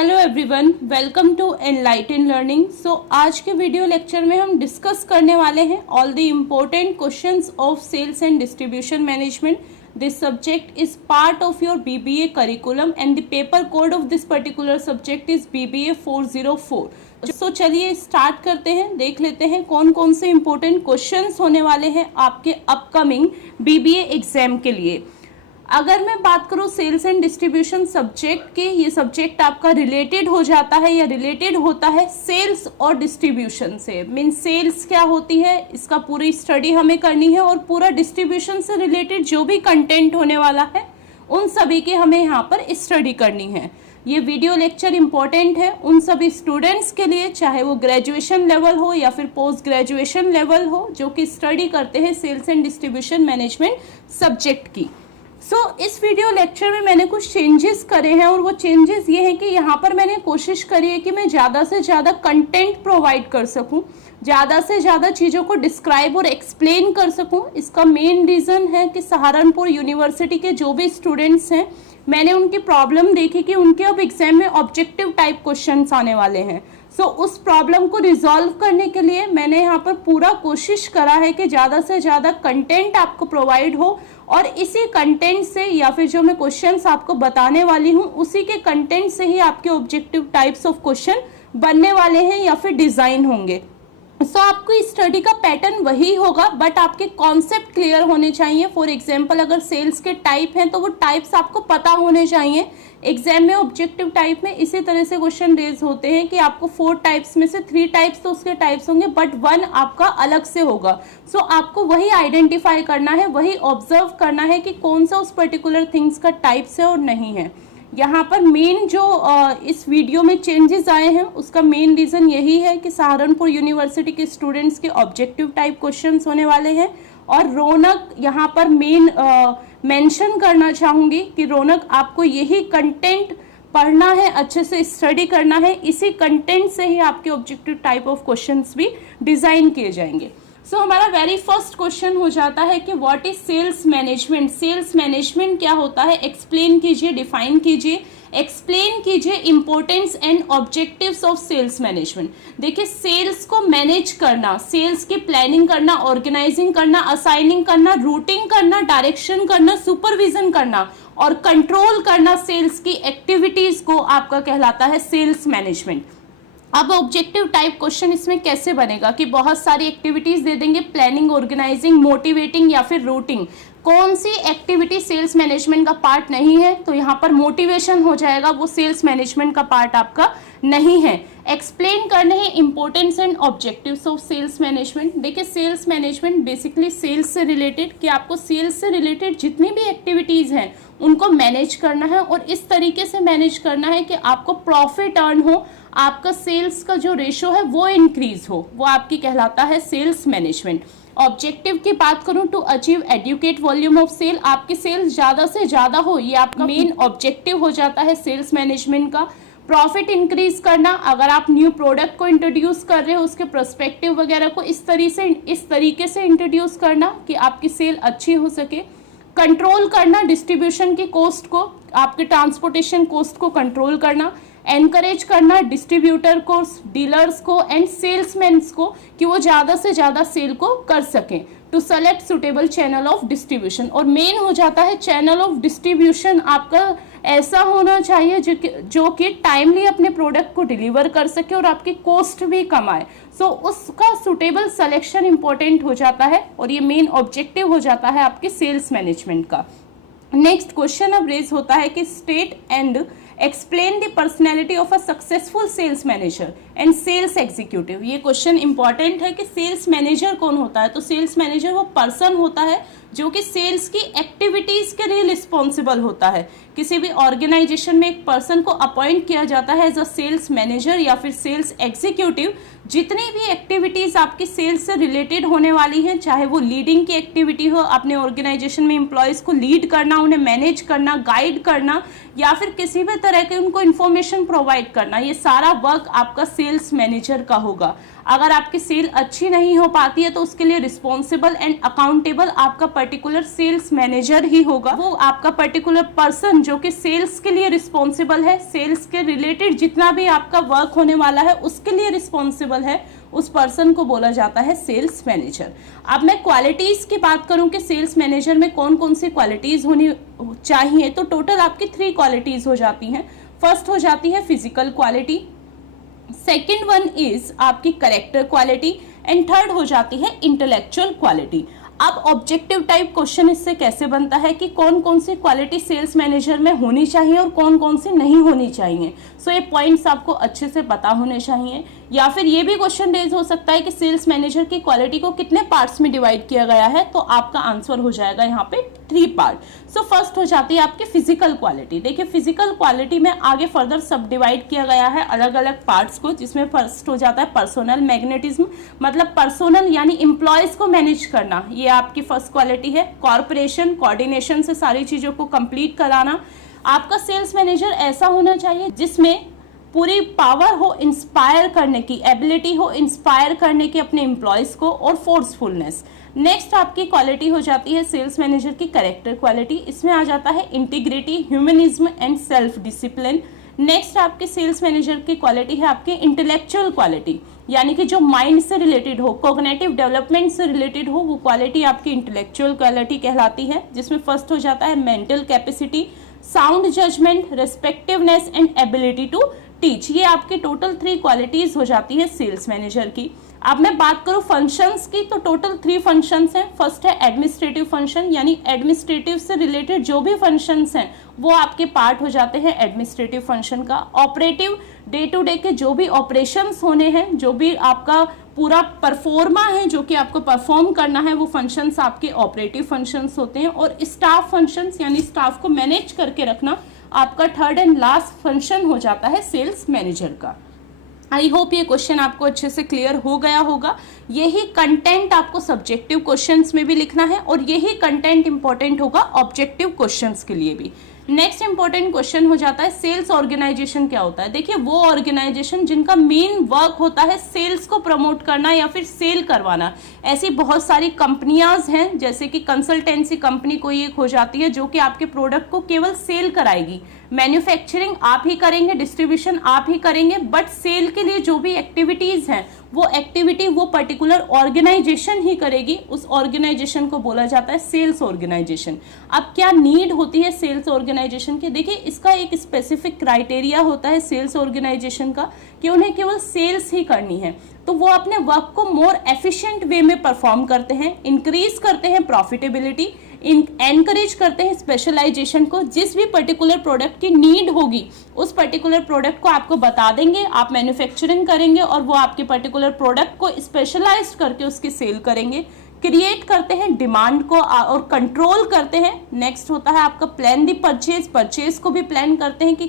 Hello everyone, welcome to Enlighten Learning. आज के video lecture में हम डिस्कस करने वाले हैं all the important questions of sales and distribution management. This subject is part of your BBA curriculum and the paper code of this particular subject is BBA 404। चलिए start करते हैं, देख लेते हैं कौन कौन से इम्पोर्टेंट क्वेश्चंस होने वाले हैं आपके अपकमिंग BBA एग्जाम के लिए। अगर मैं बात करूं सेल्स एंड डिस्ट्रीब्यूशन सब्जेक्ट के, ये सब्जेक्ट आपका रिलेटेड हो जाता है या रिलेटेड होता है सेल्स और डिस्ट्रीब्यूशन से। मीन सेल्स क्या होती है इसका पूरी स्टडी हमें करनी है और पूरा डिस्ट्रीब्यूशन से रिलेटेड जो भी कंटेंट होने वाला है उन सभी की हमें यहाँ पर स्टडी करनी है। ये वीडियो लेक्चर इंपॉर्टेंट है उन सभी स्टूडेंट्स के लिए, चाहे वो ग्रेजुएशन लेवल हो या फिर पोस्ट ग्रेजुएशन लेवल हो, जो कि स्टडी करते हैं sales and distribution management subject की। इस वीडियो लेक्चर में मैंने कुछ चेंजेस करे हैं और वो चेंजेस ये हैं कि यहाँ पर मैंने कोशिश करी है कि मैं ज़्यादा से ज़्यादा कंटेंट प्रोवाइड कर सकूँ, ज़्यादा से ज़्यादा चीज़ों को डिस्क्राइब और एक्सप्लेन कर सकूँ। इसका मेन रीज़न है कि सहारनपुर यूनिवर्सिटी के जो भी स्टूडेंट्स हैं, मैंने उनकी प्रॉब्लम देखी कि उनके अब एग्जाम में ऑब्जेक्टिव टाइप क्वेश्चन आने वाले हैं। उस प्रॉब्लम को रिजॉल्व करने के लिए मैंने यहाँ पर पूरा कोशिश करा है कि ज़्यादा से ज़्यादा कंटेंट आपको प्रोवाइड हो और इसी कंटेंट से या फिर जो मैं क्वेश्चंस आपको बताने वाली हूँ उसी के कंटेंट से ही आपके ऑब्जेक्टिव टाइप्स ऑफ क्वेश्चन बनने वाले हैं या फिर डिज़ाइन होंगे। आपको स्टडी का पैटर्न वही होगा बट आपके कॉन्सेप्ट क्लियर होने चाहिए। फॉर एग्जांपल अगर सेल्स के टाइप हैं तो वो टाइप्स आपको पता होने चाहिए। एग्जाम में ऑब्जेक्टिव टाइप में इसी तरह से क्वेश्चन रेज होते हैं कि आपको 4 टाइप्स में से 3 टाइप्स तो उसके टाइप्स होंगे बट 1 आपका अलग से होगा। आपको वही आइडेंटिफाई करना है, वही ऑब्जर्व करना है कि कौन सा उस पर्टिकुलर थिंग्स का टाइप्स है और नहीं है। यहाँ पर मेन जो इस वीडियो में चेंजेस आए हैं उसका मेन रीज़न यही है कि सहारनपुर यूनिवर्सिटी के स्टूडेंट्स के ऑब्जेक्टिव टाइप क्वेश्चंस होने वाले हैं। और रौनक यहाँ पर मेन मेंशन करना चाहूँगी कि रौनक आपको यही कंटेंट पढ़ना है, अच्छे से स्टडी करना है, इसी कंटेंट से ही आपके ऑब्जेक्टिव टाइप ऑफ क्वेश्चंस भी डिज़ाइन किए जाएंगे। हमारा वेरी फर्स्ट क्वेश्चन हो जाता है कि what is sales management. Sales management क्या होता है, एक्सप्लेन कीजिए, डिफाइन कीजिए, एक्सप्लेन कीजिए importance and objectives of sales management. देखिए सेल्स को मैनेज करना, सेल्स की प्लानिंग करना, ऑर्गेनाइजिंग करना, असाइनिंग करना, रूटिंग करना, डायरेक्शन करना, सुपरविजन करना और कंट्रोल करना, सेल्स की एक्टिविटीज को आपका कहलाता है सेल्स मैनेजमेंट। अब ऑब्जेक्टिव टाइप क्वेश्चन इसमें कैसे बनेगा कि बहुत सारी एक्टिविटीज दे देंगे, प्लानिंग, ऑर्गेनाइजिंग, मोटिवेटिंग या फिर रूटिंग। कौन सी एक्टिविटी सेल्स मैनेजमेंट का पार्ट नहीं है तो यहाँ पर मोटिवेशन हो जाएगा, वो सेल्स मैनेजमेंट का पार्ट आपका नहीं है। एक्सप्लेन करने हैं importance and objectives of sales management. देखिए सेल्स मैनेजमेंट बेसिकली सेल्स से रिलेटेड कि आपको सेल्स से रिलेटेड जितनी भी एक्टिविटीज़ हैं उनको मैनेज करना है और इस तरीके से मैनेज करना है कि आपको प्रॉफिट अर्न हो, आपका सेल्स का जो रेशो है वो इंक्रीज हो, वो आपकी कहलाता है सेल्स मैनेजमेंट। ऑब्जेक्टिव की बात करूं to achieve adequate volume of sale, आपकी सेल्स ज़्यादा से ज़्यादा हो, ये आपका मेन ऑब्जेक्टिव हो जाता है सेल्स मैनेजमेंट का। प्रॉफिट इंक्रीज करना, अगर आप न्यू प्रोडक्ट को इंट्रोड्यूस कर रहे हो उसके प्रोस्पेक्टिव वगैरह को इस तरीके से इंट्रोड्यूस करना कि आपकी सेल अच्छी हो सके। कंट्रोल करना डिस्ट्रीब्यूशन की कॉस्ट को, आपके ट्रांसपोर्टेशन कॉस्ट को कंट्रोल करना। एनकरेज करना डिस्ट्रीब्यूटर को, डीलर्स को एंड सेल्समैन्स को कि वो ज़्यादा से ज़्यादा सेल को कर सकें। To select suitable channel of distribution, और मेन हो जाता है चैनल ऑफ डिस्ट्रीब्यूशन आपका ऐसा होना चाहिए जो कि टाइमली अपने प्रोडक्ट को डिलीवर कर सके और आपकी कॉस्ट भी कम आए। उसका सुटेबल सिलेक्शन इंपॉर्टेंट हो जाता है और ये मेन ऑब्जेक्टिव हो जाता है आपके सेल्स मैनेजमेंट का। नेक्स्ट क्वेश्चन अब रेज होता है कि state and explain the personality of a successful sales manager and sales executive. ये क्वेश्चन इंपॉर्टेंट है कि सेल्स मैनेजर कौन होता है। तो सेल्स मैनेजर वो पर्सन होता है जो कि सेल्स की एक्टिविटीज़ के लिए रिस्पॉन्सिबल होता है। किसी भी ऑर्गेनाइजेशन में एक पर्सन को अपॉइंट किया जाता है एज अ सेल्स मैनेजर या फिर सेल्स एग्जीक्यूटिव। जितनी भी एक्टिविटीज़ आपकी सेल्स से रिलेटेड होने वाली हैं, चाहे वो लीडिंग की एक्टिविटी हो, अपने ऑर्गेनाइजेशन में एम्प्लॉयज़ को लीड करना, उन्हें मैनेज करना, गाइड करना या फिर किसी भी तरह के उनको इन्फॉर्मेशन प्रोवाइड करना, ये सारा वर्क आपका सेल्स मैनेजर का होगा। अगर आपकी सेल अच्छी नहीं हो पाती है तो उसके लिए रिस्पॉन्सिबल एंड अकाउंटेबल आपका पर्टिकुलर सेल्स मैनेजर ही होगा, वो आपका पर्टिकुलर पर्सन जो कि सेल्स के लिए रिस्पॉन्सिबल है, सेल्स के रिलेटेड जितना भी आपका वर्क होने वाला है उसके लिए रिस्पॉन्सिबल है, उस पर्सन को बोला जाता है सेल्स मैनेजर। अब मैं क्वालिटीज की बात करूं कि सेल्स मैनेजर में कौन कौन सी क्वालिटीज होनी चाहिए, तो टोटल आपकी 3 क्वालिटीज हो जाती हैं। फर्स्ट हो जाती है physical quality, second one is आपकी करेक्टर क्वालिटी एंड थर्ड हो जाती है इंटेलेक्चुअल क्वालिटी। अब ऑब्जेक्टिव टाइप क्वेश्चन इससे कैसे बनता है कि कौन कौन सी क्वालिटी सेल्स मैनेजर में होनी चाहिए और कौन कौन सी नहीं होनी चाहिए। सो ये पॉइंट्स आपको अच्छे से पता होने चाहिए। या फिर ये भी क्वेश्चन रेज हो सकता है कि सेल्स मैनेजर की क्वालिटी को कितने पार्ट्स में डिवाइड किया गया है, तो आपका आंसर हो जाएगा यहाँ पे 3 पार्ट। सो फर्स्ट हो जाती है आपकी फिजिकल क्वालिटी। देखिए फिजिकल क्वालिटी में आगे फर्दर सब डिवाइड किया गया है अलग अलग पार्ट्स को, जिसमें फर्स्ट हो जाता है पर्सोनल मैग्नेटिज्म, मतलब पर्सोनल यानी एम्प्लॉयज को मैनेज करना, ये आपकी फर्स्ट क्वालिटी है। कॉर्पोरेशन, कोऑर्डिनेशन से सारी चीजों को कंप्लीट कराना। आपका सेल्स मैनेजर ऐसा होना चाहिए जिसमें पूरी पावर हो इंस्पायर करने की, एबिलिटी हो इंस्पायर करने की अपने एम्प्लॉयज को, और फोर्सफुलनेस। नेक्स्ट आपकी क्वालिटी हो जाती है सेल्स मैनेजर की करेक्टर क्वालिटी। इसमें आ जाता है integrity, humanism and self discipline. Next आपके सेल्स मैनेजर की क्वालिटी है आपकी इंटेलेक्चुअल क्वालिटी, यानी कि जो माइंड से रिलेटेड हो, कॉग्निटिव डेवलपमेंट से रिलेटेड हो, वो क्वालिटी आपकी इंटेलेक्चुअल क्वालिटी कहलाती है, जिसमें फर्स्ट हो जाता है mental capacity, sound judgment, respectiveness and ability to teach. ये आपकी टोटल 3 क्वालिटीज हो जाती है सेल्स मैनेजर की। अब मैं बात करूं फंक्शंस की, तो टोटल 3 फंक्शंस हैं। फर्स्ट है एडमिनिस्ट्रेटिव फंक्शन, यानी एडमिनिस्ट्रेटिव से रिलेटेड जो भी फंक्शंस हैं वो आपके पार्ट हो जाते हैं एडमिनिस्ट्रेटिव फंक्शन का। ऑपरेटिव, डे टू डे के जो भी ऑपरेशंस होने हैं, जो भी आपका पूरा परफॉर्मा है जो कि आपको परफॉर्म करना है, वो फंक्शंस आपके ऑपरेटिव फंक्शंस होते हैं। और स्टाफ फंक्शंस यानी स्टाफ को मैनेज करके रखना आपका थर्ड एंड लास्ट फंक्शन हो जाता है सेल्स मैनेजर का। आई होप ये क्वेश्चन आपको अच्छे से क्लियर हो गया होगा। यही कंटेंट आपको सब्जेक्टिव क्वेश्चंस में भी लिखना है और यही कंटेंट इंपॉर्टेंट होगा ऑब्जेक्टिव क्वेश्चंस के लिए भी। नेक्स्ट इंपॉर्टेंट क्वेश्चन हो जाता है सेल्स ऑर्गेनाइजेशन क्या होता है। देखिए वो ऑर्गेनाइजेशन जिनका मेन वर्क होता है सेल्स को प्रमोट करना या फिर सेल करवाना। ऐसी बहुत सारी कंपनियां हैं, जैसे कि कंसल्टेंसी कंपनी कोई एक हो जाती है जो कि आपके प्रोडक्ट को केवल सेल कराएगी। मैन्युफैक्चरिंग आप ही करेंगे, डिस्ट्रीब्यूशन आप ही करेंगे, बट सेल के लिए जो भी एक्टिविटीज हैं वो एक्टिविटी वो पर्टिकुलर ऑर्गेनाइजेशन ही करेगी। उस ऑर्गेनाइजेशन को बोला जाता है सेल्स ऑर्गेनाइजेशन। अब क्या नीड होती है सेल्स ऑर्गेनाइजेशन की? देखिए इसका एक स्पेसिफिक क्राइटेरिया होता है सेल्स ऑर्गेनाइजेशन का कि उन्हें केवल सेल्स ही करनी है, तो वो अपने वर्क को मोर एफिशिएंट वे में परफॉर्म करते हैं, इंक्रीज करते हैं प्रॉफिटेबिलिटी, एनकरेज करते हैं स्पेशलाइजेशन को। जिस भी पर्टिकुलर प्रोडक्ट की नीड होगी उस पर्टिकुलर प्रोडक्ट को आपको बता देंगे, आप मैन्युफैक्चरिंग करेंगे और वो आपके पर्टिकुलर प्रोडक्ट को स्पेशलाइज्ड करके उसकी सेल करेंगे। क्रिएट करते हैं डिमांड को और कंट्रोल करते हैं। नेक्स्ट होता है आपका प्लान दी परचेज, परचेज को भी प्लान करते हैं कि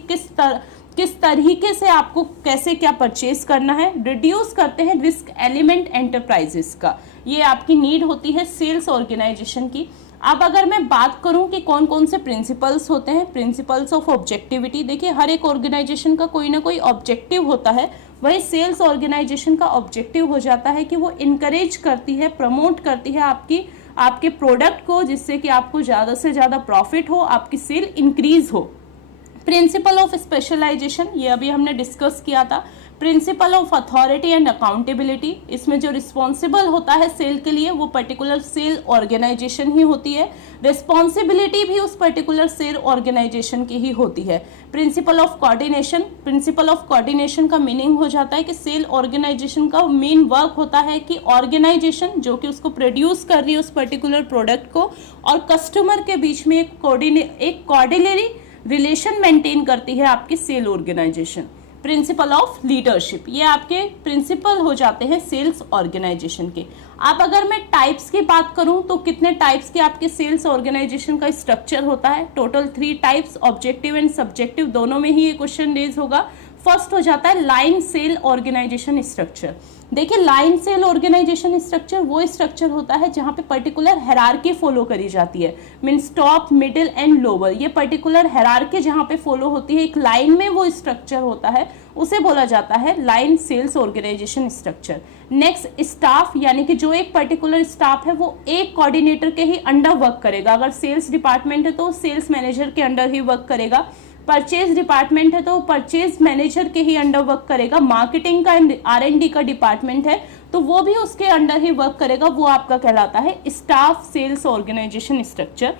किस तरीके से आपको कैसे क्या परचेज करना है। रिड्यूस करते हैं रिस्क एलिमेंट एंटरप्राइजेस का। ये आपकी नीड होती है सेल्स ऑर्गेनाइजेशन की। अब अगर मैं बात करूं कि कौन कौन से प्रिंसिपल्स होते हैं, प्रिंसिपल्स ऑफ ऑब्जेक्टिविटी। देखिए हर एक ऑर्गेनाइजेशन का कोई ना कोई ऑब्जेक्टिव होता है, वही सेल्स ऑर्गेनाइजेशन का ऑब्जेक्टिव हो जाता है कि वो इनकरेज करती है, प्रमोट करती है आपके प्रोडक्ट को, जिससे कि आपको ज़्यादा से ज़्यादा प्रॉफिट हो, आपकी सेल इंक्रीज हो। प्रिंसिपल ऑफ स्पेशलाइजेशन, ये अभी हमने डिस्कस किया था। Principle of authority and accountability, इसमें जो रिस्पॉन्सिबल होता है सेल के लिए वो पर्टिकुलर सेल ऑर्गेनाइजेशन ही होती है। रिस्पॉन्सिबिलिटी भी उस पर्टिकुलर सेल ऑर्गेनाइजेशन की ही होती है। Principle of coordination, principle of coordination का मीनिंग हो जाता है कि सेल ऑर्गेनाइजेशन का मेन वर्क होता है कि ऑर्गेनाइजेशन जो कि उसको प्रोड्यूस कर रही है उस पर्टिकुलर प्रोडक्ट को और कस्टमर के बीच में एक कोऑर्डिनरी रिलेशन मेंटेन करती है आपकी sale organisation. Principle of leadership, ये आपके प्रिंसिपल हो जाते हैं सेल्स ऑर्गेनाइजेशन के। अब अगर मैं टाइप्स की बात करूं तो कितने टाइप्स के आपके सेल्स ऑर्गेनाइजेशन का स्ट्रक्चर होता है? Total 3 types, objective and subjective दोनों में ही ये क्वेश्चन रेज होगा। फर्स्ट हो जाता है लाइन सेल ऑर्गेनाइजेशन स्ट्रक्चर। देखिए लाइन सेल ऑर्गेनाइजेशन स्ट्रक्चर वो स्ट्रक्चर होता है जहां पे पर्टिकुलर हायरार्की फॉलो करी जाती है, means top, middle and lower, ये पर्टिकुलर हायरार्की जहां पे फॉलो होती है, एक लाइन में वो स्ट्रक्चर होता है, उसे बोला जाता है line sales organisation structure. Next staff, यानी कि जो एक पर्टिकुलर स्टाफ है वो एक कोऑर्डिनेटर के ही अंडर वर्क करेगा। अगर सेल्स डिपार्टमेंट है तो सेल्स मैनेजर के अंडर ही वर्क करेगा, परचेज डिपार्टमेंट है तो परचेज मैनेजर के ही अंडर वर्क करेगा, मार्केटिंग का R&D का डिपार्टमेंट है तो वो भी उसके अंडर ही वर्क करेगा, वो आपका कहलाता है स्टाफ सेल्स ऑर्गेनाइजेशन स्ट्रक्चर।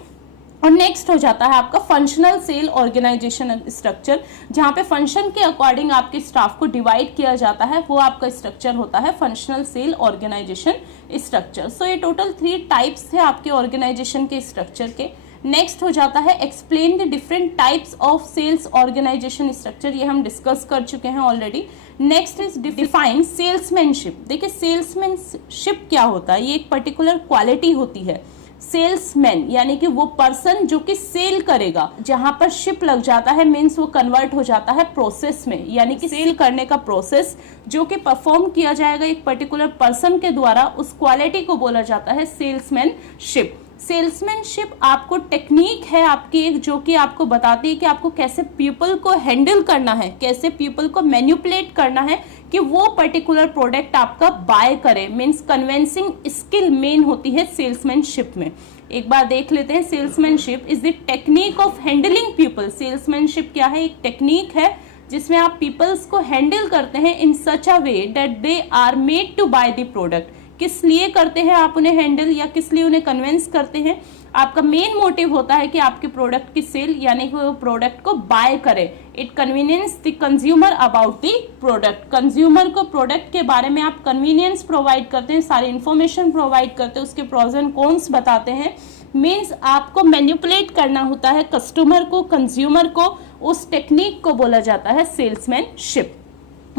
और नेक्स्ट हो जाता है आपका फंक्शनल सेल ऑर्गेनाइजेशन स्ट्रक्चर, जहां पे फंक्शन के अकॉर्डिंग आपके स्टाफ को डिवाइड किया जाता है, वो आपका स्ट्रक्चर होता है फंक्शनल सेल ऑर्गेनाइजेशन स्ट्रक्चर। सो ये टोटल 3 टाइप्स थे आपके ऑर्गेनाइजेशन के स्ट्रक्चर के। नेक्स्ट हो जाता है explain the different types of sales organisation structure, ये हम डिस्कस कर चुके हैं already. Next is define salesmanship. देखिए सेल्समैनशिप क्या होता है, ये एक पर्टिकुलर क्वालिटी होती है। सेल्समैन यानी कि वो पर्सन जो कि सेल करेगा, जहां पर शिप लग जाता है मीन्स वो कन्वर्ट हो जाता है प्रोसेस में, यानी कि सेल करने का प्रोसेस जो कि परफॉर्म किया जाएगा एक पर्टिकुलर पर्सन के द्वारा, उस क्वालिटी को बोला जाता है सेल्समैनशिप। सेल्समैनशिप आपको टेक्निक है आपकी एक, जो कि आपको बताती है कि आपको कैसे पीपल को हैंडल करना है, कैसे पीपल को मैनिपुलेट करना है कि वो पर्टिकुलर प्रोडक्ट आपका बाय करे, मींस कन्विंसिंग स्किल मेन होती है सेल्समैनशिप में। एक बार देख लेते हैं, salesmanship is the technique of handling people. Salesmanship क्या है, एक टेक्निक है जिसमें आप पीपल्स को हैंडल करते हैं in such a way that they are made to buy the product. किस लिए करते हैं आप उन्हें हैंडल, या किस लिए उन्हें कन्विंस करते हैं, आपका मेन मोटिव होता है कि आपके प्रोडक्ट की सेल, यानी कि वो प्रोडक्ट को बाय करे। It convenience the consumer about the product. Consumer को प्रोडक्ट के बारे में आप कन्वीनियंस प्रोवाइड करते हैं, सारी इंफॉर्मेशन प्रोवाइड करते हैं, उसके प्रोज एंड कॉन्स बताते हैं। मीन्स आपको मैनिपुलेट करना होता है कस्टमर को, कंज्यूमर को, उस टेक्निक को बोला जाता है सेल्समैनशिप।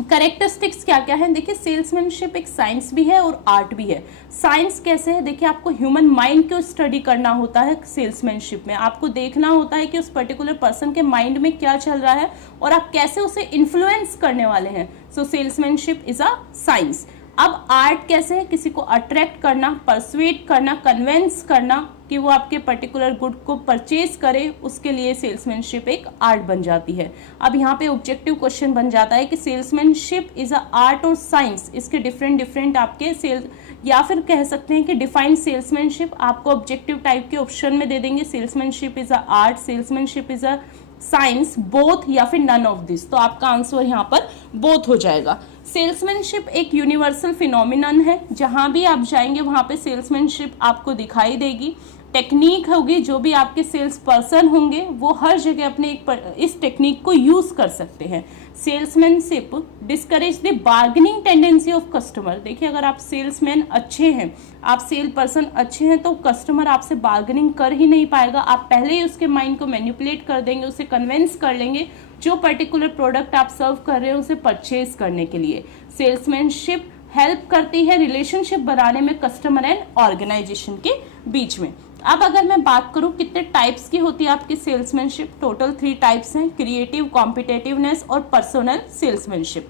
कैरेक्टरिस्टिक्स क्या क्या है, देखिए सेल्समैनशिप एक साइंस भी है और आर्ट भी है। साइंस कैसे है, देखिए आपको ह्यूमन माइंड को स्टडी करना होता है सेल्समैनशिप में, आपको देखना होता है कि उस पर्टिकुलर पर्सन के माइंड में क्या चल रहा है और आप कैसे उसे इन्फ्लुएंस करने वाले हैं। सो सेल्समैनशिप इज अ साइंस। अब आर्ट कैसे है, किसी को अट्रैक्ट करना, परसुएट करना, कन्विंस करना कि वो आपके पर्टिकुलर गुड को परचेज करे, उसके लिए सेल्समैनशिप एक आर्ट बन जाती है। अब यहाँ पे ऑब्जेक्टिव क्वेश्चन बन जाता है कि सेल्समैनशिप इज अ आर्ट और साइंस, इसके डिफरेंट आपके सेल्स, या फिर कह सकते हैं कि डिफाइन सेल्समैनशिप, आपको ऑब्जेक्टिव टाइप के ऑप्शन में दे देंगे salesmanship is a art, salesmanship is a science, both या फिर नन ऑफ दिस। तो आपका आंसर यहाँ पर बोथ हो जाएगा। सेल्समैनशिप एक यूनिवर्सल फिनोमिनन है, जहां भी आप जाएंगे वहां पे सेल्समैनशिप आपको दिखाई देगी। टेक्निक होगी, जो भी आपके सेल्स पर्सन होंगे वो हर जगह अपने इस टेक्निक को यूज कर सकते हैं। Salesmanship discourage the bargaining tendency of customer. देखिए अगर आप सेल्समैन अच्छे हैं, आप सेल पर्सन अच्छे हैं, तो कस्टमर आपसे बार्गेनिंग कर ही नहीं पाएगा। आप पहले ही उसके माइंड को मैनिपुलेट कर देंगे, उसे कन्विंस कर लेंगे जो पर्टिकुलर प्रोडक्ट आप सर्व कर रहे हो उसे परचेज करने के लिए। सेल्समैनशिप हेल्प करती है रिलेशनशिप बनाने में कस्टमर एंड ऑर्गेनाइजेशन के बीच में। अब अगर मैं बात करूं कितने टाइप्स की होती है आपकी सेल्समैनशिप, टोटल 3 टाइप्स हैं, क्रिएटिव, कॉम्पिटेटिवनेस और पर्सनल सेल्समैनशिप।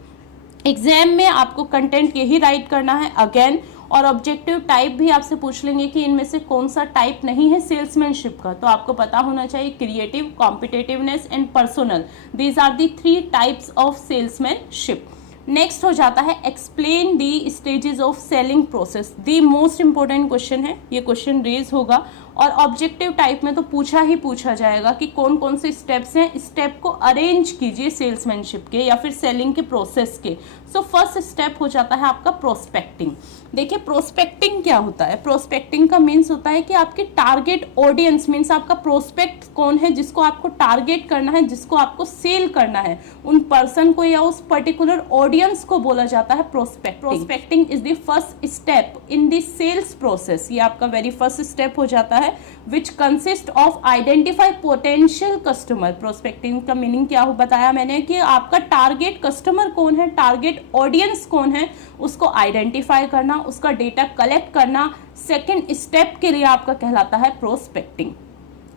एग्जाम में आपको कंटेंट यही राइट करना है अगेन, और ऑब्जेक्टिव टाइप भी आपसे पूछ लेंगे कि इनमें से कौन सा टाइप नहीं है सेल्समैनशिप का, तो आपको पता होना चाहिए creative, competitiveness and personal, these are the 3 types of salesmanship. Next हो जाता है explain the stages of selling process. The most important question है, ये क्वेश्चन रेज होगा और ऑब्जेक्टिव टाइप में तो पूछा जाएगा कि कौन कौन से स्टेप्स हैं, स्टेप को अरेंज कीजिए सेल्समैनशिप के या फिर सेलिंग के प्रोसेस के। सो फर्स्ट स्टेप हो जाता है आपका प्रोस्पेक्टिंग। देखिए प्रोस्पेक्टिंग क्या होता है, प्रोस्पेक्टिंग का मीन्स होता है कि आपके टारगेट ऑडियंस, मीन्स आपका प्रोस्पेक्ट कौन है जिसको आपको टारगेट करना है, जिसको आपको सेल करना है, उन पर्सन को या उस पर्टिकुलर ऑडियंस को बोला जाता है prospecting. Prospecting is the first step in the sales process, ये आपका वेरी फर्स्ट स्टेप हो जाता है, which consist of identify potential customer. Prospecting का मीनिंग क्या हो बताया मैंने कि आपका टारगेट कस्टमर कौन है, टारगेट ऑडियंस कौन है, उसको आइडेंटिफाई करना, उसका डेटा कलेक्ट करना, सेकेंड स्टेप के लिए आपका कहलाता है प्रोस्पेक्टिंग।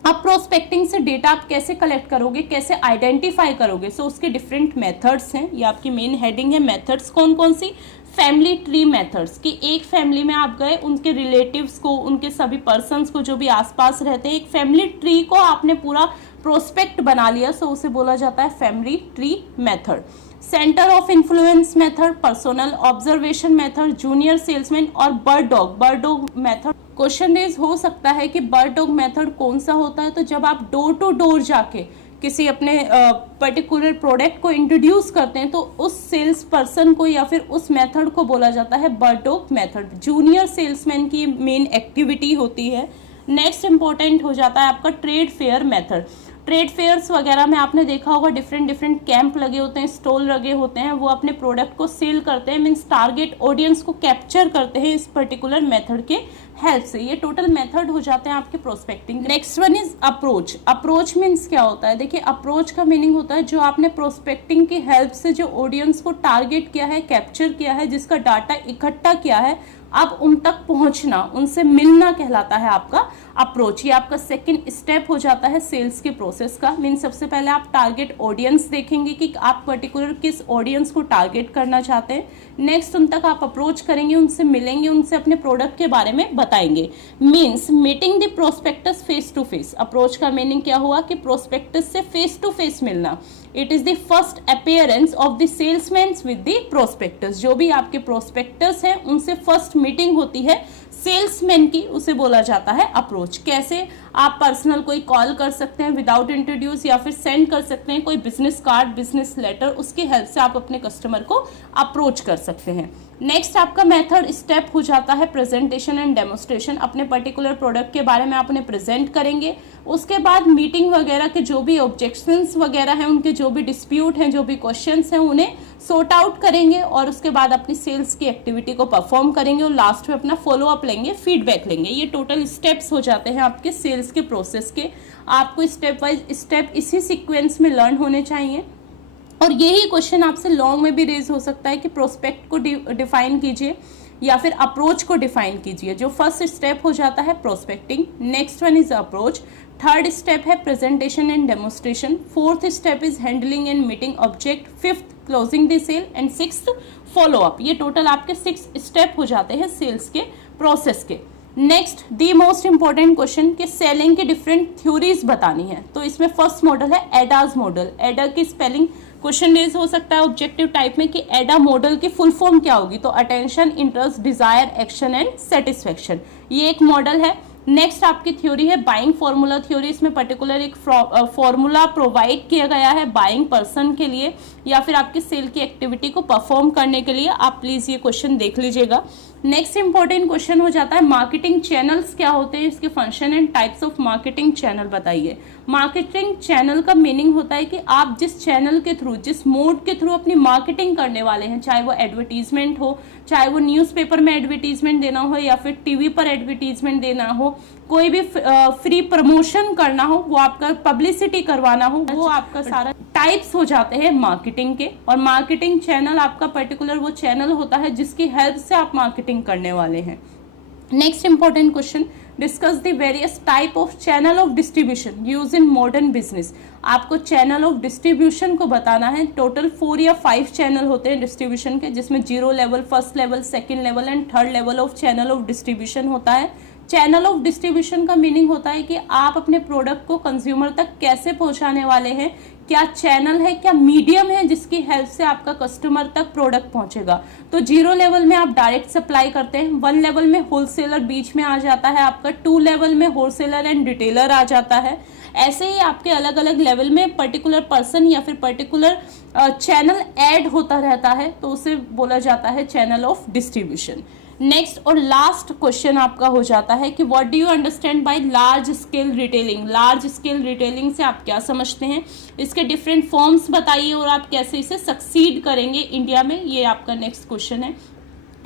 अब प्रोस्पेक्टिंग से डेटा आप कैसे कलेक्ट करोगे, कैसे आइडेंटिफाई करोगे, सो उसके डिफरेंट मेथड्स हैं। ये आपकी मेन हेडिंग है, मेथड्स कौन कौन सी, फैमिली ट्री मेथड्स, कि एक फैमिली में आप गए, उनके रिलेटिव्स को, उनके सभी पर्सन्स को जो भी आसपास रहते हैं, एक फैमिली ट्री को आपने पूरा प्रोस्पेक्ट बना लिया, सो उसे बोला जाता है family tree method. Centre of influence method, personal observation method, junior salesman और bird dog method. Question raise हो सकता है कि बर्ड डॉग मेथड कौन सा होता है, तो जब आप डोर टू डोर जाके किसी अपने पर्टिकुलर प्रोडक्ट को इंट्रोड्यूस करते हैं तो उस सेल्स पर्सन को या फिर उस मेथड को बोला जाता है bird dog method. Junior salesman की मेन एक्टिविटी होती है। नेक्स्ट इंपॉर्टेंट हो जाता है आपका trade fair method. Trade fairs वगैरह में आपने देखा होगा डिफरेंट कैंप लगे होते हैं, स्टॉल लगे होते हैं, वो अपने प्रोडक्ट को सेल करते हैं, मीन्स टारगेट ऑडियंस को कैप्चर करते हैं इस पर्टिकुलर मेथड के हेल्प से। ये टोटल मेथड हो जाते हैं आपके prospecting. Next one is approach. Approach means क्या होता है, देखिए अप्रोच का मीनिंग होता है जो आपने प्रोस्पेक्टिंग की हेल्प से जो ऑडियंस को टारगेट किया है, कैप्चर किया है, जिसका डाटा इकट्ठा किया है, अब उन तक पहुंचना, उनसे मिलना कहलाता है आपका अप्रोच। ये आपका सेकंड स्टेप हो जाता है सेल्स के प्रोसेस का। मीन सबसे पहले आप टारगेट ऑडियंस देखेंगे कि आप पर्टिकुलर किस ऑडियंस को टारगेट करना चाहते हैं। नेक्स्ट उन तक आप अप्रोच करेंगे, उनसे मिलेंगे, उनसे अपने प्रोडक्ट के बारे में बताएंगे। Means meeting the prospectus face to face. Approach का मीनिंग क्या हुआ कि प्रोस्पेक्टस से फेस टू फेस मिलना। It is the first appearance of the salesman with the prospectus. जो भी आपके प्रोस्पेक्टस हैं उनसे फर्स्ट मीटिंग होती है सेल्समैन की, उसे बोला जाता है अप्रोच। कैसे, आप पर्सनल कोई कॉल कर सकते हैं विदाउट इंट्रोड्यूस, या फिर सेंड कर सकते हैं कोई बिजनेस कार्ड, बिजनेस लेटर, उसकी हेल्प से आप अपने कस्टमर को अप्रोच कर सकते हैं। नेक्स्ट आपका मेथड स्टेप हो जाता है प्रेजेंटेशन एंड डेमोस्ट्रेशन। अपने पर्टिकुलर प्रोडक्ट के बारे में आप उन्हें प्रेजेंट करेंगे, उसके बाद मीटिंग वगैरह के जो भी ऑब्जेक्शंस वगैरह हैं, उनके जो भी डिस्प्यूट हैं, जो भी क्वेश्चंस हैं, उन्हें सॉर्ट आउट करेंगे और उसके बाद अपनी सेल्स की एक्टिविटी को परफॉर्म करेंगे और लास्ट में अपना फॉलो अप लेंगे, फीडबैक लेंगे। ये टोटल स्टेप्स हो जाते हैं आपके सेल्स के प्रोसेस के। आपको स्टेप वाइज स्टेप इसी सीक्वेंस में लर्न होने चाहिए। और यही क्वेश्चन आपसे लॉन्ग में भी रेज हो सकता है कि प्रोस्पेक्ट को डिफाइन कीजिए या फिर अप्रोच को डिफाइन कीजिए। जो फर्स्ट स्टेप हो जाता है prospecting, next one is approach, third step है presentation and demonstration, fourth step is handling and meeting object, fifth closing the sale and sixth follow up. ये टोटल आपके 6 स्टेप हो जाते हैं सेल्स के प्रोसेस के। नेक्स्ट दी मोस्ट इंपॉर्टेंट क्वेश्चन कि selling की डिफरेंट थ्योरीज बतानी है, तो इसमें फर्स्ट मॉडल है एडाज मॉडल। एडा की स्पेलिंग क्वेश्चन रेज हो सकता है ऑब्जेक्टिव टाइप में कि एडा मॉडल की फुल फॉर्म क्या होगी, तो attention, interest, desire, action and satisfaction. ये एक मॉडल है। नेक्स्ट आपकी थ्योरी है बाइंग फॉर्मूला थ्योरी। इसमें पर्टिकुलर एक फॉर्मूला प्रोवाइड किया गया है बाइंग पर्सन के लिए या फिर आपकी सेल की एक्टिविटी को परफॉर्म करने के लिए। आप प्लीज ये क्वेश्चन देख लीजिएगा। नेक्स्ट इंपॉर्टेंट क्वेश्चन हो जाता है मार्केटिंग चैनल्स क्या होते हैं, इसके function and types of marketing channel बताइए। मार्केटिंग चैनल का मीनिंग होता है कि आप जिस चैनल के थ्रू, जिस मोड के थ्रू अपनी मार्केटिंग करने वाले हैं, चाहे वो एडवर्टीजमेंट हो, चाहे वो न्यूज़पेपर में एडवर्टीजमेंट देना हो या फिर टीवी पर एडवर्टीजमेंट देना हो, कोई भी फ्री प्रमोशन करना हो, वो आपका पब्लिसिटी करवाना हो, वो आपका सारा टाइप्स हो जाते हैं मार्केटिंग के। और मार्केटिंग चैनल आपका पर्टिकुलर वो चैनल होता है जिसकी हेल्प से आप मार्केटिंग करने वाले हैं। Next important question, discuss the various type of channel of distribution use in modern business. आपको चैनल ऑफ डिस्ट्रीब्यूशन को बताना है। टोटल 4 या 5 चैनल होते हैं डिस्ट्रीब्यूशन के, जिसमें 0 level, first level, second level and third level of channel of distribution होता है। चैनल ऑफ डिस्ट्रीब्यूशन का मीनिंग होता है कि आप अपने प्रोडक्ट को कंज्यूमर तक कैसे पहुंचाने वाले हैं, क्या चैनल है, क्या मीडियम है जिसकी हेल्प से आपका कस्टमर तक प्रोडक्ट पहुंचेगा। तो 0 लेवल में आप डायरेक्ट सप्लाई करते हैं, 1 लेवल में होलसेलर बीच में आ जाता है आपका, 2 लेवल में होलसेलर एंड रिटेलर आ जाता है। ऐसे ही आपके अलग अलग लेवल में पर्टिकुलर पर्सन या फिर पर्टिकुलर चैनल ऐड होता रहता है, तो उसे बोला जाता है चैनल ऑफ डिस्ट्रीब्यूशन। नेक्स्ट और लास्ट क्वेश्चन आपका हो जाता है कि what do you understand by large scale retailing. Large scale retailing से आप क्या समझते हैं, इसके डिफरेंट फॉर्म्स बताइए और आप कैसे इसे सक्सीड करेंगे इंडिया में, ये आपका नेक्स्ट क्वेश्चन है।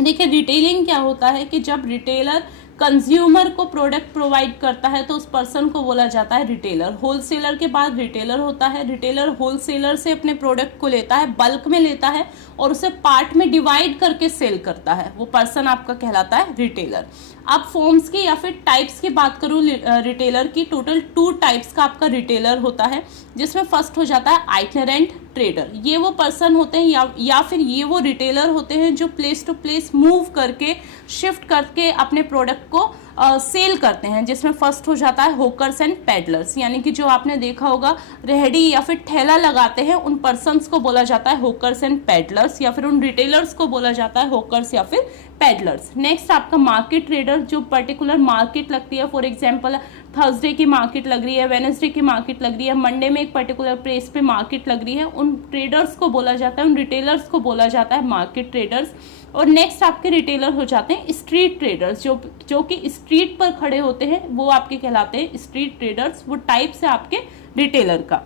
देखिए रिटेलिंग क्या होता है कि जब रिटेलर कंज्यूमर को प्रोडक्ट प्रोवाइड करता है तो उस पर्सन को बोला जाता है रिटेलर। होलसेलर के बाद रिटेलर होता है। रिटेलर होलसेलर से अपने प्रोडक्ट को लेता है, बल्क में लेता है और उसे पार्ट में डिवाइड करके सेल करता है, वो पर्सन आपका कहलाता है रिटेलर। आप फॉर्म्स की या फिर टाइप्स की बात करूँ रिटेलर की, टोटल 2 टाइप्स का आपका रिटेलर होता है, जिसमें फर्स्ट हो जाता है आइटिनरेंट ट्रेडर। ये वो पर्सन होते हैं या फिर ये वो रिटेलर होते हैं जो प्लेस टू प्लेस मूव करके, शिफ्ट करके अपने प्रोडक्ट को सेल करते हैं, जिसमें फर्स्ट हो जाता है होकर्स एंड पैडलर्स। यानी कि जो आपने देखा होगा रेहड़ी या फिर ठेला लगाते हैं, उन पर्सन्स को बोला जाता है होकर्स एंड पैडलर्स, या फिर उन रिटेलर्स को बोला जाता है होकर्स या फिर पैडलर्स। नेक्स्ट आपका मार्केट ट्रेडर, जो पर्टिकुलर मार्केट लगती है, फॉर एग्जांपल थर्सडे की मार्केट लग रही है, वेडनेसडे की मार्केट लग रही है, मंडे में एक पर्टिकुलर प्लेस पे मार्केट लग रही है, उन ट्रेडर्स को बोला जाता है, उन रिटेलर्स को बोला जाता है मार्केट ट्रेडर्स। और नेक्स्ट आपके रिटेलर हो जाते हैं स्ट्रीट ट्रेडर्स, जो कि स्ट्रीट पर खड़े होते हैं, वो आपके कहलाते हैं स्ट्रीट ट्रेडर्स। वो टाइप्स है आपके रिटेलर का।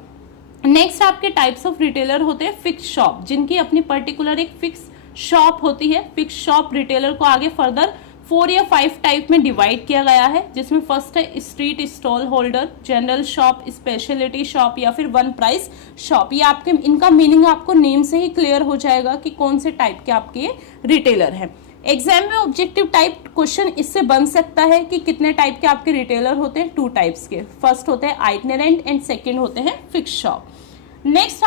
नेक्स्ट आपके टाइप्स ऑफ रिटेलर होते हैं फिक्स शॉप, जिनकी अपनी पर्टिकुलर एक फिक्स शॉप होती है। फिक्स शॉप रिटेलर को आगे फर्दर 4 या 5 टाइप में डिवाइड किया गया है, जिसमें फर्स्ट है street stall holder, general shop, speciality shop या फिर वन प्राइस शॉप। ये आपके इनका मीनिंग आपको नेम से ही क्लियर हो जाएगा कि कौन से टाइप के आपके रिटेलर हैं। एग्जाम में ऑब्जेक्टिव टाइप क्वेश्चन इससे बन सकता है कि कितने टाइप के आपके रिटेलर होते हैं, 2 टाइप्स के। फर्स्ट होते हैं आइटिनरेंट एंड सेकेंड होते हैं फिक्स शॉप। नेक्स्ट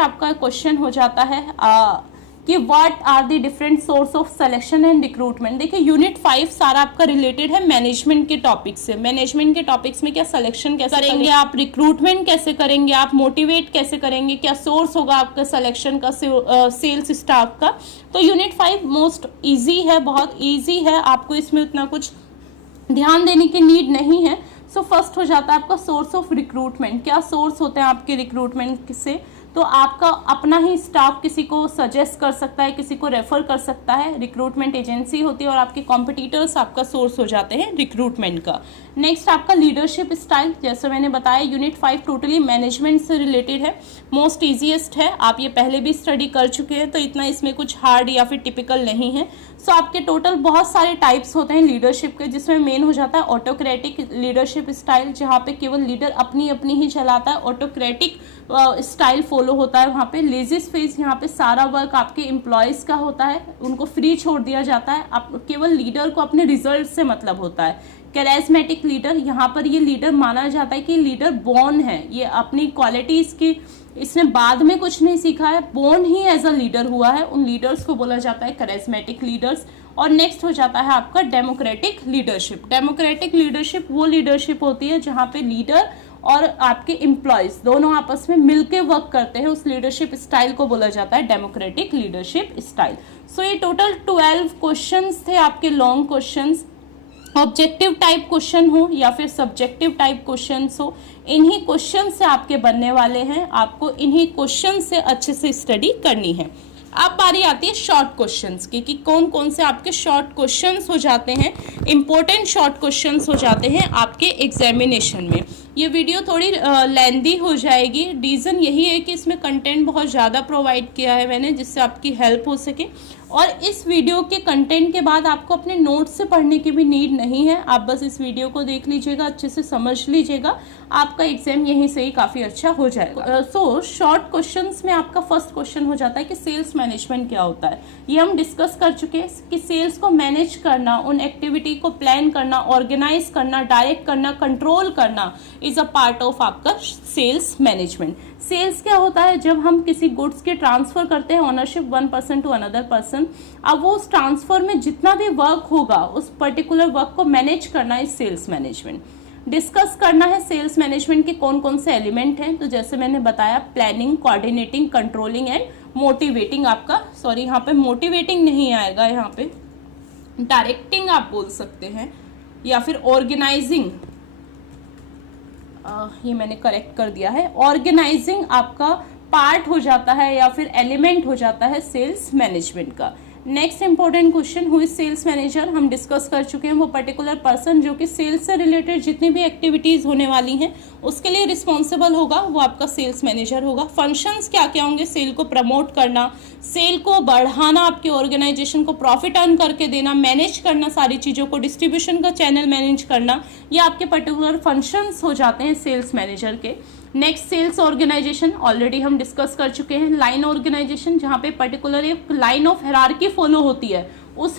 आपका क्वेश्चन हो जाता है कि what are the different source of selection and recruitment. देखिए यूनिट 5 सारा आपका रिलेटेड है मैनेजमेंट के टॉपिक से। मैनेजमेंट के टॉपिक्स में क्या सिलेक्शन कैसे करेंगे आप, रिक्रूटमेंट कैसे करेंगे आप, मोटिवेट कैसे करेंगे, क्या सोर्स होगा आपका सिलेक्शन का, सेल्स स्टाफ का। तो यूनिट 5 मोस्ट ईजी है, बहुत ईजी है, आपको इसमें उतना कुछ ध्यान देने की नीड नहीं है। सो फर्स्ट हो जाता है आपका सोर्स ऑफ रिक्रूटमेंट। क्या सोर्स होते हैं आपके रिक्रूटमेंट से, तो आपका अपना ही स्टाफ किसी को सजेस्ट कर सकता है, किसी को रेफर कर सकता है, रिक्रूटमेंट एजेंसी होती है, और आपके कॉम्पिटिटर्स आपका सोर्स हो जाते हैं रिक्रूटमेंट का। नेक्स्ट आपका लीडरशिप स्टाइल, जैसे मैंने बताया यूनिट 5 टोटली मैनेजमेंट से रिलेटेड है, मोस्ट ईजीएस्ट है, आप ये पहले भी स्टडी कर चुके हैं, तो इतना इसमें कुछ हार्ड या फिर टिपिकल नहीं है। सो आपके टोटल बहुत सारे टाइप्स होते हैं लीडरशिप के, जिसमें मेन हो जाता है ऑटोक्रेटिक लीडरशिप स्टाइल, जहाँ पे केवल लीडर अपनी ही चलाता है, ऑटोक्रेटिक स्टाइल फॉलो होता है वहाँ पे। लेजिस्ट फेज, यहाँ पे सारा वर्क आपके एम्प्लॉयज़ का होता है, उनको फ्री छोड़ दिया जाता है, केवल लीडर को अपने रिजल्ट से मतलब होता है। कैरिज्मेटिक लीडर, यहाँ पर ये लीडर माना जाता है कि लीडर बॉर्न है, ये अपनी क्वालिटीज़ की इसने बाद में कुछ नहीं सीखा है, बॉर्न ही एज अ लीडर हुआ है, उन लीडर्स को बोला जाता है कैरिज्मेटिक लीडर्स। और नेक्स्ट हो जाता है आपका डेमोक्रेटिक लीडरशिप। डेमोक्रेटिक लीडरशिप वो लीडरशिप होती है जहाँ पे लीडर और आपके एम्प्लॉयज दोनों आपस में मिलके वर्क करते हैं, उस लीडरशिप स्टाइल को बोला जाता है डेमोक्रेटिक लीडरशिप स्टाइल। सो ये टोटल 12 क्वेश्चंस थे आपके long questions, objective type question हो या फिर सब्जेक्टिव टाइप क्वेश्चन हो, इन्हीं क्वेश्चन से आपके बनने वाले हैं, आपको इन्हीं क्वेश्चन से अच्छे से स्टडी करनी है। अब बारी आती है शॉर्ट क्वेश्चंस की कि कौन कौन से आपके शॉर्ट क्वेश्चंस हो जाते हैं, इंपॉर्टेंट शॉर्ट क्वेश्चंस हो जाते हैं आपके एग्जामिनेशन में। ये वीडियो थोड़ी लेंदी हो जाएगी, रीज़न यही है कि इसमें कंटेंट बहुत ज़्यादा प्रोवाइड किया है मैंने, जिससे आपकी हेल्प हो सके। और इस वीडियो के कंटेंट के बाद आपको अपने नोट्स से पढ़ने की भी नीड नहीं है, आप बस इस वीडियो को देख लीजिएगा, अच्छे से समझ लीजिएगा, आपका एग्जाम यहीं से ही काफ़ी अच्छा हो जाएगा। सो शॉर्ट क्वेश्चंस में आपका फर्स्ट क्वेश्चन हो जाता है कि सेल्स मैनेजमेंट क्या होता है। ये हम डिस्कस कर चुके हैं कि सेल्स को मैनेज करना, उन एक्टिविटी को प्लान करना, ऑर्गेनाइज करना, डायरेक्ट करना, कंट्रोल करना इज अ पार्ट ऑफ आपका सेल्स मैनेजमेंट। सेल्स क्या होता है, जब हम किसी गुड्स के ट्रांसफर करते हैं ownership one person to another person, अब वो उस ट्रांसफर में जितना भी वर्क होगा उस पर्टिकुलर वर्क को मैनेज करना है सेल्स मैनेजमेंट। डिस्कस करना है सेल्स मैनेजमेंट के कौन कौन से एलिमेंट हैं, तो जैसे मैंने बताया planning, coordinating, controlling and motivating. आपका सॉरी यहाँ पे मोटिवेटिंग नहीं आएगा, यहाँ पे डायरेक्टिंग आप बोल सकते हैं, या फिर ऑर्गेनाइजिंग, ये मैंने करेक्ट कर दिया है, ऑर्गेनाइजिंग आपका पार्ट हो जाता है या फिर एलिमेंट हो जाता है सेल्स मैनेजमेंट का। Next important question, who is sales manager, हम डिस्कस कर चुके हैं, वो पर्टिकुलर पर्सन जो कि सेल्स से रिलेटेड जितनी भी एक्टिविटीज़ होने वाली हैं उसके लिए रिस्पॉन्सिबल होगा, वो आपका सेल्स मैनेजर होगा। फंक्शंस क्या क्या होंगे, सेल को प्रमोट करना, सेल को बढ़ाना, आपके ऑर्गेनाइजेशन को प्रॉफिट अर्न करके देना, मैनेज करना सारी चीज़ों को, डिस्ट्रीब्यूशन का चैनल मैनेज करना, ये आपके पर्टिकुलर फंक्शंस हो जाते हैं सेल्स मैनेजर के। नेक्स्ट सेल्स ऑर्गेनाइजेशन ऑलरेडी हम डिस्कस कर चुके हैं। लाइन ऑर्गेनाइजेशन, जहाँ पे पर्टिकुलर एक लाइन ऑफ हायरार्की फॉलो होती है, उस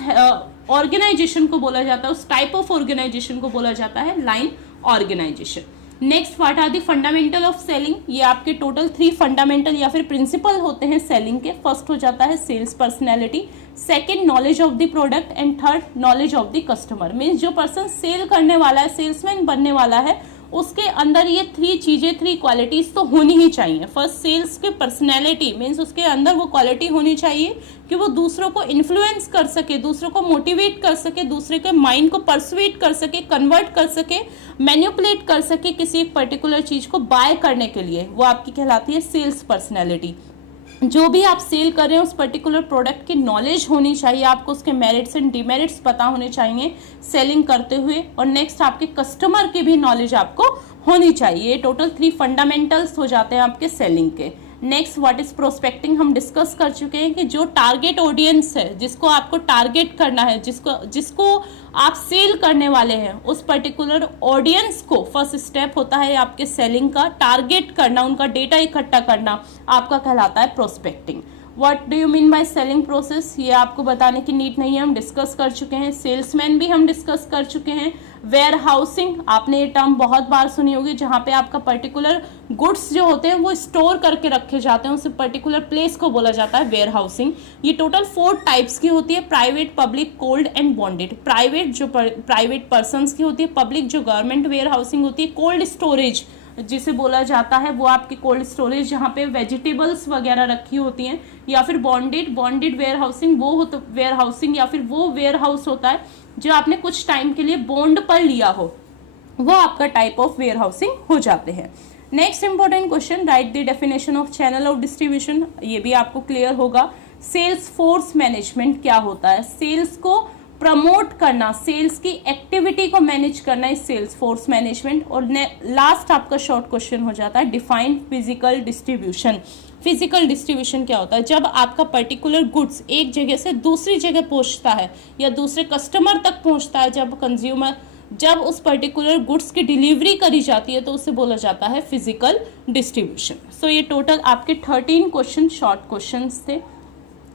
ऑर्गेनाइजेशन को बोला जाता है, उस टाइप ऑफ ऑर्गेनाइजेशन को बोला जाता है line organisation. Next, what are the fundamental of selling. ये आपके टोटल 3 फंडामेंटल या फिर प्रिंसिपल होते हैं सेलिंग के। फर्स्ट हो जाता है sales personality, second knowledge of the product and third knowledge of the customer. Means जो पर्सन सेल करने वाला है, सेल्समैन बनने वाला है, उसके अंदर ये 3 चीजें, 3 क्वालिटीज तो होनी ही चाहिए। फर्स्ट, सेल्स की पर्सनैलिटी, मीन्स उसके अंदर वो क्वालिटी होनी चाहिए कि वो दूसरों को इन्फ्लुएंस कर सके, दूसरों को मोटिवेट कर सके, दूसरे के माइंड को परसुएट कर सके, कन्वर्ट कर सके, मैनिपुलेट कर सके किसी एक पर्टिकुलर चीज को बाय करने के लिए। वो आपकी कहलाती है सेल्स पर्सनैलिटी। जो भी आप सेल कर रहे हैं उस पर्टिकुलर प्रोडक्ट की नॉलेज होनी चाहिए, आपको उसके मेरिट्स एंड डिमेरिट्स पता होने चाहिए सेलिंग करते हुए। और नेक्स्ट, आपके कस्टमर की भी नॉलेज आपको होनी चाहिए। टोटल 3 फंडामेंटल्स हो जाते हैं आपके सेलिंग के। नेक्स्ट, व्हाट इज प्रोस्पेक्टिंग, हम डिस्कस कर चुके हैं कि जो टारगेट ऑडियंस है, जिसको आपको टारगेट करना है, जिसको आप सेल करने वाले हैं, उस पर्टिकुलर ऑडियंस को फर्स्ट स्टेप होता है आपके सेलिंग का टारगेट करना, उनका डेटा इकट्ठा करना, आपका कहलाता है prospecting. What do you mean by selling process, ये आपको बताने की नीड नहीं है, हम डिस्कस कर चुके हैं। सेल्समैन भी हम डिस्कस कर चुके हैं। वेयर हाउसिंग, आपने ये टर्म बहुत बार सुनी होगी, जहाँ पे आपका पर्टिकुलर गुड्स जो होते हैं वो स्टोर करके रखे जाते हैं, उस पर्टिकुलर प्लेस को बोला जाता है वेयर हाउसिंग। ये टोटल 4 टाइप्स की होती है, private, public, cold and bonded. Private जो प्राइवेट पर्सनस की होती है, पब्लिक जो गवर्नमेंट वेयर हाउसिंग होती है, कोल्ड स्टोरेज जिसे बोला जाता है वो आपकी कोल्ड स्टोरेज जहाँ पे वेजिटेबल्स वगैरह रखी होती हैं, या फिर बॉन्डेड वेयर हाउसिंग, वो वेयर हाउसिंग या फिर वो वेयर हाउस होता है जो आपने कुछ टाइम के लिए बॉन्ड पर लिया हो, वो आपका टाइप ऑफ वेयर हाउसिंग हो जाते हैं। Next important question, right the definition of channel of distribution. ये भी आपको क्लियर होगा। सेल्स फोर्स मैनेजमेंट क्या होता है, सेल्स को प्रमोट करना, सेल्स की एक्टिविटी को मैनेज करना इस सेल्स फोर्स मैनेजमेंट। और लास्ट आपका शॉर्ट क्वेश्चन हो जाता है define physical distribution. Physical distribution क्या होता है, जब आपका पर्टिकुलर गुड्स एक जगह से दूसरी जगह पहुंचता है या दूसरे कस्टमर तक पहुंचता है, जब उस पर्टिकुलर गुड्स की डिलीवरी करी जाती है तो उसे बोला जाता है फिजिकल डिस्ट्रीब्यूशन। सो ये टोटल आपके 13 क्वेश्चन शॉर्ट क्वेश्चंस थे।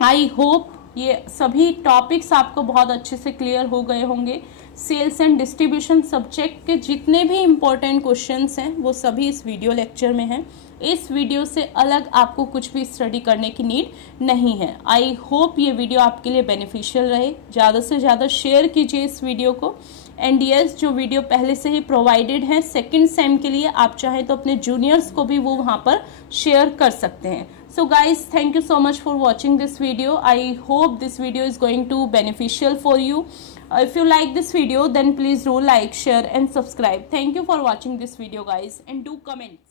आई होप ये सभी टॉपिक्स आपको बहुत अच्छे से क्लियर हो गए होंगे। सेल्स एंड डिस्ट्रीब्यूशन सब्जेक्ट के जितने भी इम्पोर्टेंट क्वेश्चंस हैं वो सभी इस वीडियो लेक्चर में हैं। इस वीडियो से अलग आपको कुछ भी स्टडी करने की नीड नहीं है। आई होप ये वीडियो आपके लिए बेनिफिशियल रहे। ज़्यादा से ज़्यादा शेयर कीजिए इस वीडियो को। एंड यस, जो वीडियो पहले से ही प्रोवाइडेड है सेकंड सेम के लिए, आप चाहें तो अपने जूनियर्स को भी वो वहाँ पर शेयर कर सकते हैं। So guys, thank you so much for watching this video. I hope this video is going to beneficial for you. If you like this video, then please do like, share and subscribe. Thank you for watching this video guys, and do comment.